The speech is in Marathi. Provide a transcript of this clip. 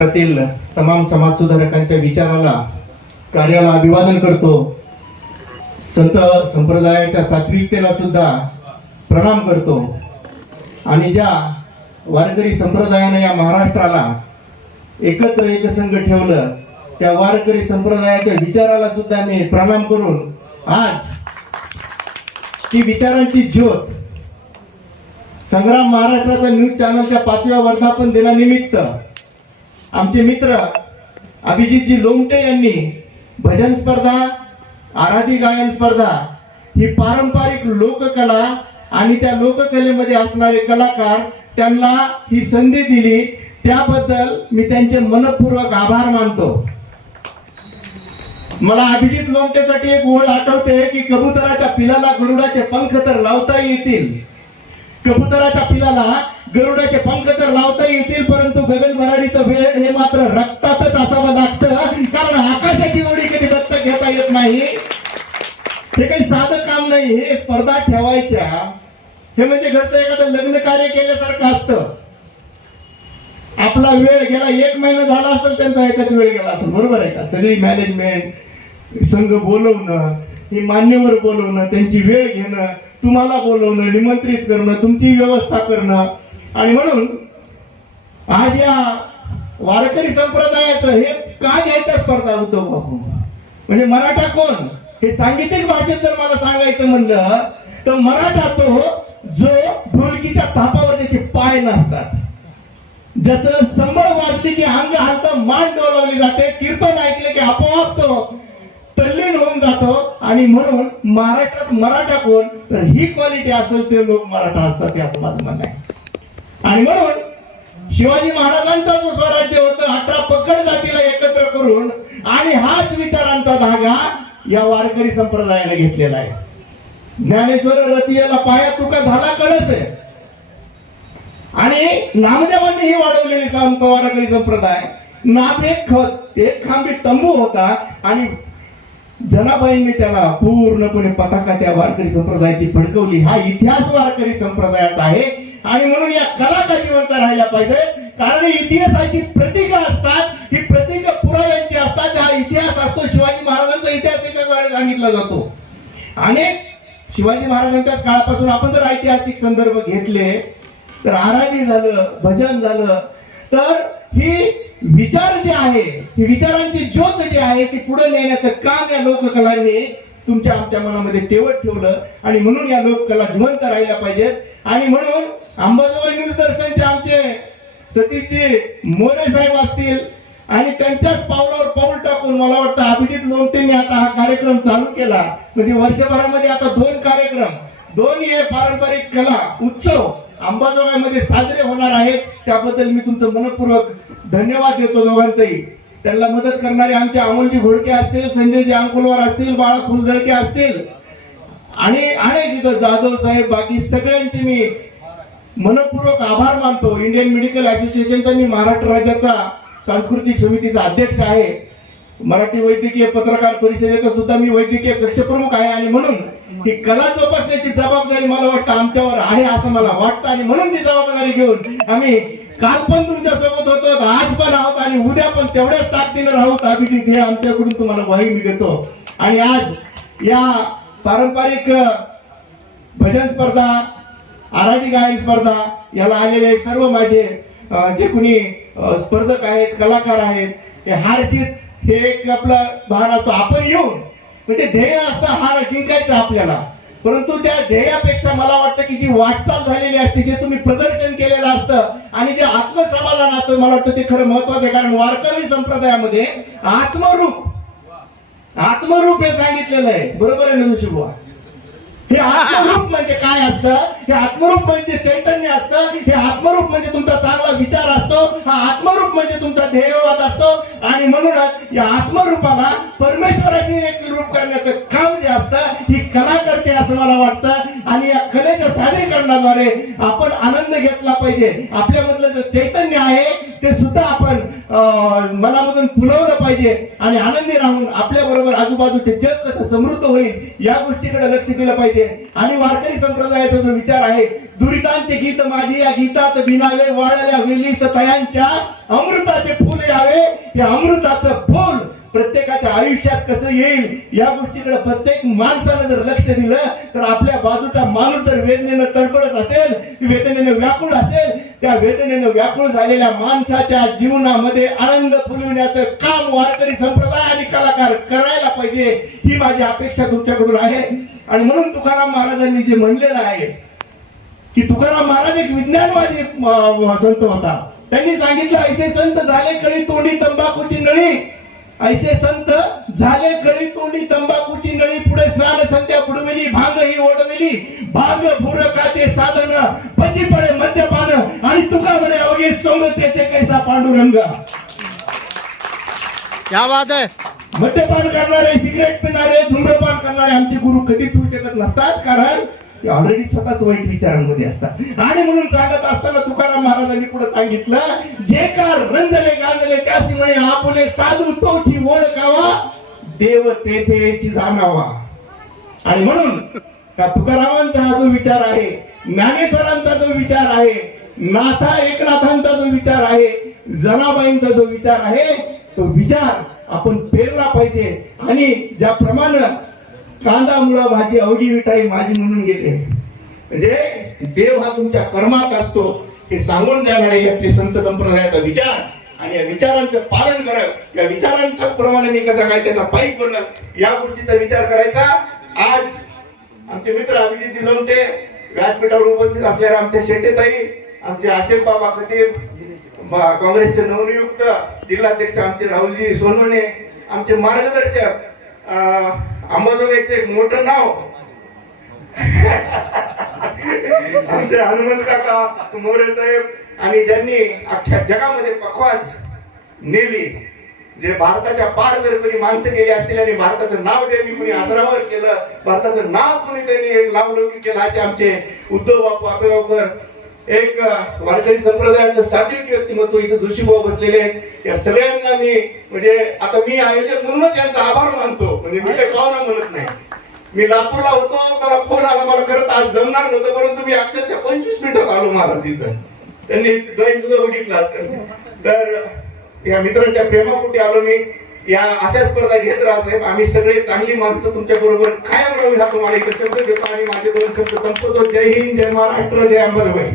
तमाम समाजसुधारकांच्या विचाराला कार्याला अभिवादन करतो. संत संप्रदायाच्या सात्विकतेला सुद्धा प्रणाम करतो. आणि ज्या वारकरी संप्रदायाने या महाराष्ट्राला एकत्र एकसंघ ठेवलं त्या वारकरी संप्रदायाच्या विचाराला सुद्धा मी प्रणाम करून आज ती विचारांची ज्योत संग्राम महाराष्ट्राचा न्यूज चॅनलच्या 5व्या वर्धापन दिनानिमित्त आमचे मित्र अभिजितजी लोमटे यांनी भजन स्पर्धा, आराधी गायन स्पर्धा ही पारंपरिक लोककला आणि त्या लोककलेमध्ये असणारे कलाकार त्यांना ही संधी दिली, त्याबद्दल मी त्यांचे मनपूर्वक आभार मानतो. मला अभिजित लोमटेसाठी एक ओळ आठवते की कबुतराच्या पिलाला गरुडाचे पंख तर लावता येतील, कबुतराच्या पिलाला गरुडाचे पंख तर लावता येतील, परंतु गगनभरारीचं वेळ हे मात्र रक्तातच असावं लागतं, कारण आकाशाची उडी कधी दत्तक घेता येत नाही. हे काही साधं काम नाही. हे स्पर्धा ठेवायच्या हे म्हणजे घरचं एखादं लग्न कार्य केल्यासारखं असतं. आपला वेळ गेला, 1 महिना झाला असेल त्यांचा ह्याच्यात वेळ गेला असेल, बरोबर आहे का? सगळी मॅनेजमेंट, संघ बोलवणं, ही मान्यवर बोलवणं, त्यांची वेळ घेणं, तुम्हाला बोलवणं, निमंत्रित करणं, तुमची व्यवस्था करणं. आणि म्हणून आज या वारकरी संप्रदायाचं हे का घ्यायचं स्पर्धा होतो बापू, म्हणजे मराठा कोण हे सांगीतिक भाषेत जर मला सांगायचं म्हणलं तर मराठा तो जो ढोलकीच्या थापावर त्याचे पाय नसतात, ज्याचं संबळ वाजली की अंग हलतं, मान डोलावली जाते, कीर्तन ऐकले की आपोआप तो तल्लीन होऊन जातो. आणि म्हणून महाराष्ट्रात मराठा कोण तर ही क्वालिटी असेल ते लोक मराठा असतात, हे असं माझं म्हणणं आहे. आणि म्हणून शिवाजी महाराजांचा जो स्वराज्य होतं 18 पकड जातीला एकत्र करून, आणि हाच विचारांचा धागा या वारकरी संप्रदायाने घेतलेला आहे. ज्ञानेश्वर रचियाला पाया तुका झाला कळस आहे, आणि नामदेवांनी ही वाढवलेली वारकरी संप्रदाय. नाथ एक खांबी तंबू होता आणि जनाबाईंनी त्याला पूर्णपणे पताका त्या वारकरी संप्रदायाची फडकवली. हा इतिहास वारकरी संप्रदायाचा आहे. आणि म्हणून या कला जिवंत राहायला पाहिजे, कारण इतिहासाची प्रतीकं असतात, ही प्रतीकं पुराव्यांची असतात. हा इतिहास असतो, शिवाजी महाराजांचा इतिहास त्याच्याद्वारे सांगितला जातो. आणि शिवाजी महाराजांच्या काळापासून आपण जर ऐतिहासिक संदर्भ घेतले तर आराधी झालं, भजन झालं, तर ही विचार जे आहे, ही विचारांची ज्योत जी आहे ती पुढे नेण्याचं काम या लोककलांनी तुमच्या आमच्या मनामध्ये तेवत ठेवलं. आणि म्हणून या लोककला जिवंत राहिल्या पाहिजेत. आणि म्हणून अंबाजोगाई निदर्शनचे आमचे सतीशजी मोरे साहेब असतील, आणि त्यांच्याच पावलावर पाऊल टाकून मला वाटतं अभिजित लोमटेंनी आता हा कार्यक्रम चालू केला. म्हणजे वर्षभरामध्ये आता 2 कार्यक्रम, 2 हे पारंपरिक कला उत्सव अंबाजोगाईमध्ये साजरे होणार आहेत. त्याबद्दल मी तुमचं मनपूर्वक धन्यवाद देतो दोघांचंही. त्यांना मदत करणारे आमचे अमोलजी घोडके असतील, संजयजी अंकुलवार असतील, बाळा फुलझळके असतील, आणि अनेक इथं जाधव साहेब, बाकी सगळ्यांचे मी मनपूर्वक आभार मानतो. इंडियन मेडिकल असोसिएशनचा मी महाराष्ट्र राज्याचा सांस्कृतिक समितीचा अध्यक्ष आहे. मराठी वैद्यकीय पत्रकार परिषदेचा सुद्धा मी वैद्यकीय कक्षप्रमुख आहे. आणि म्हणून ही कला जोपासण्याची जबाबदारी मला वाटतं आमच्यावर आहे असं मला वाटतं. आणि म्हणून ती जबाबदारी घेऊन आम्ही काल पण तुमच्या सोबत होतो, आज पण आहोत, आणि उद्या पण तेवढ्याच ताकदीने राहूत. अभिजित हे आमच्याकडून तुम्हाला ग्वाही मी देतो. आणि आज या पारंपरिक भजन स्पर्धा, आराधी गायन स्पर्धा याला आलेले सर्व माझे जे कोणी स्पर्धक आहेत, कलाकार आहेत, ते हारजीत हे एक आपलं भान असतो. आपण येऊन म्हणजे ध्येय असतं हार जिंकायचं आपल्याला, परंतु त्या ध्येयापेक्षा मला वाटतं की जी वाटचाल झालेली असते, जे तुम्ही प्रदर्शन केलेलं असतं आणि जे आत्मसमाधान असतं, मला वाटतं ते खरं महत्वाचं आहे. कारण वारकरी संप्रदायामध्ये आत्मरूप हे सांगितलेलं आहे, बरोबर आहे ना ऋषीबुवा? हे आत्मरूप म्हणजे काय असतं? हे आत्मरूप म्हणजे चैतन्य असतं. हे आत्मरूप म्हणजे तुमचा चांगला विचार असतो. हा आत्मरूप म्हणजे तुमचा ध्येयवाद असतो. आणि म्हणूनच या आत्मरूपाला परमेश्वराशी एकरूप करण्याचं काम जे असतं ही कला करते असं मला वाटतं. आणि या कलेच्या सादरीकरणाद्वारे आपण आनंद घेतला पाहिजे. आपल्यामधलं जे चैतन्य आहे ते सुद्धा आपण मनामधून फुलवलं पाहिजे, आणि आनंदी राहून आपल्या बरोबर आजूबाजूचे जग कसं समृद्ध होईल या गोष्टीकडे लक्ष दिलं पाहिजे. आणि वारकरी संप्रदायाचा जो विचार आहे, दुरितांचे गीत माझी या गीतात बिनावे वाळल्या वेली सतयांच्या अमृताचे फुल हे अमृताचं फूल प्रत्येकाच्या आयुष्यात कसं येईल या गोष्टीकडे प्रत्येक माणसानं जर लक्ष दिलं तर आपल्या बाजूचा माणूस जर वेदनेनं तडफडत असेल, वेदनेनं व्याकुळ असेल, त्या वेदनेनं व्याकुळ झालेल्या माणसाच्या जीवनामध्ये आनंद फुलविण्याचं काम वारकरी संप्रदाय आणि कलाकार करायला पाहिजे, ही माझी अपेक्षा तुमच्याकडून आहे. आणि म्हणून तुकाराम महाराजांनी जे म्हणलेलं आहे की तुकाराम महाराज एक विज्ञानवादी संत होता. त्यांनी सांगितलं, ऐसे संत झाले कळी तोंडी तंबाखूची नळी, ऐसे संत झाले कळी तोंडी तंबाखूची नळी, पुढे स्नान संध्या बुडविली, भांग ही ओढविली, भांग बुरकाचे साधन, पची पडे मद्यपान, आणि तुका म्हणे अवघे सोंग तेथे कैसा पांडुरंग. क्या बात है. मद्यपान करणारे, सिगरेट पिणारे, धूम्रपान करणारे आमचे गुरु कधीच होऊ शकत नसतात, कारण ते ऑलरेडी स्वतःच वाईट विचारांमध्ये असतात. आणि म्हणून सांगत असताना तुकाराम महाराजांनी पुढे सांगितलं, जे का रंजले गांजले त्यासी म्हणे आपुले साधू तोची ओळखावा, देव तेथेची जाणावा. आणि म्हणून का तुकारामांचा हा जो विचार आहे, ज्ञानेश्वरांचा जो विचार आहे, नाथा एकनाथांचा जो विचार आहे, जनाबाईंचा जो विचार आहे, तो विचार आपण पेरला पाहिजे. आणि ज्याप्रमाणे कांदा मुळा भाजी अवघी विठाई माझी म्हणून गेले, म्हणजे देव हा तुमच्या कर्मात असतो हे सांगून देणारे आपले संत संप्रदायाचा विचार, आणि या विचारांचं पालन करत, या विचारांच्या प्रमाणे मी कसा काय त्याचा पाईप बनत या गोष्टीचा विचार करायचा. आज आमचे मित्र अभिजित दिलवटे व्यासपीठावर उपस्थित असलेल्या आमच्या शेटेताई, आमचे आशिफ बाबा खतीब, काँग्रेसचे नवनियुक्त जिल्हाध्यक्ष आमचे राहुलजी सोनवणे, आमचे मार्गदर्शक अंबाजोगाईचे एक मोठं नाव आमचे हनुमंत काका मोरे साहेब, आणि ज्यांनी अख्ख्या जगामध्ये पखवाज नेली, जे भारताच्या पार जर कोणी माणसं गेली असतील आणि भारताचं नाव त्यांनी कोणी आदरावर केलं, भारताचं नाव कोणी त्यांनी एक लावलौकिक केलं, असे आमचे उद्धव बापू आपेगावकर, एक वारकरी संप्रदायाचं सात्विक व्यक्तिमत्व इथे जोशीभाऊ बसलेले आहेत. या सगळ्यांना मी म्हणजे आता मी आयोजक म्हणूनच यांचा आभार मानतो. म्हणजे मी काही पाहुणा म्हणत नाही. मी लातूरला होतो, मला फोन आला, मला खरंच आज जमणार नव्हतं, परंतु मी अक्षरशः 25 मिनिटात आलो महाराज तिथं. त्यांनी ड्रॉइंग सुद्धा बघितला असतं. तर या मित्रांच्या प्रेमापोटी आलो मी. या अशा स्पर्धा घेत राहत. आम्ही सगळे चांगली माणसं तुमच्या बरोबर कायम राहू, हा तुम्हाला इथे शब्द देतो आणि माझे दोन शब्द संपवतो. जय हिंद, जय महाराष्ट्र, जय अंबाजोगाई.